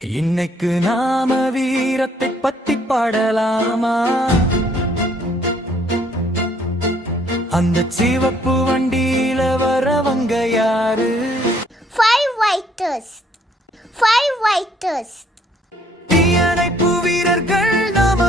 இன்னைக்கு நாம வீரத்தை பத்தி பாடலாமா? அந்த சிவப்பு வண்டியில வரவங்க யாரு? Five fighters. தீயணைப்பு வீரர்கள் நாம